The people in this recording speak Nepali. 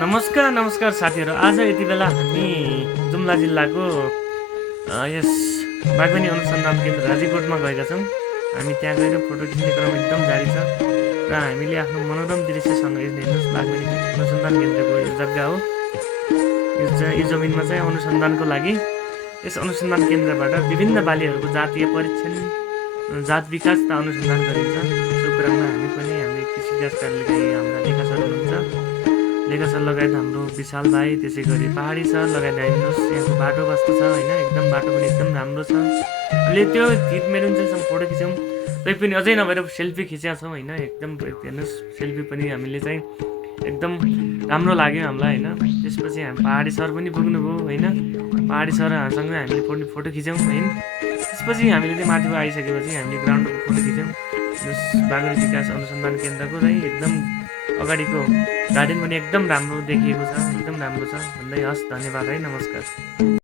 नमस्कार साथीहरू। आज यति बेला हामी जुम्ला जिल्लाको यस बागवानी अनुसन्धान केन्द्र राजीकोटमा गएका छौँ। हामी त्यहाँ गएर फोटो खिच्ने क्रम एकदम जारी छ र हामीले आफ्नो मनोरम दृश्यसँग हेर्नुहोस्, बागवानी अनुसन्धान केन्द्रको यो जग्गा हो। यो जमिनमा चाहिँ अनुसन्धानको लागि यस अनुसन्धान केन्द्रबाट विभिन्न बालीहरूको जातीय परीक्षण, जात विकास तथा अनुसन्धान गरिन्छ। सो क्रममा हामी पनि हाम्रो कृषि विकास कार्यालयका हाम्रा लेखा सर हुनुहुन्छ, लेखा सर लगायत हाम्रो विशाल भाइ, त्यसै गरी पहाडी सर लगायत हेर्नुहोस्, यहाँको बाटो कस्तो छ होइन, एकदम बाटो पनि एकदम राम्रो छ। अहिले त्यो मेरुन्जेलसम्म फोटो खिच्यौँ, तै पनि अझै नभएर सेल्फी खिचेका छौँ होइन। एकदम हेर्नुहोस्, सेल्फी पनि हामीले चाहिँ एकदम राम्रो लाग्यो हामीलाई होइन। त्यसपछि हामी पहाडी सर पनि पुग्नुभयो होइन, पहाडी सरहरूसँग हामीले फोटो खिच्यौँ होइन। त्यसपछि हामीले चाहिँ माथिको आइसकेपछि हामीले ग्राउन्डको फोटो खिच्यौँ। बागवानी विकास अनुसन्धान केन्द्रको चाहिँ एकदम अगाडिको गार्डन पनि एकदम राम्रो देखिएको छ, एकदम राम्रो छ भन्दै हस्, धन्यवाद है, नमस्कार।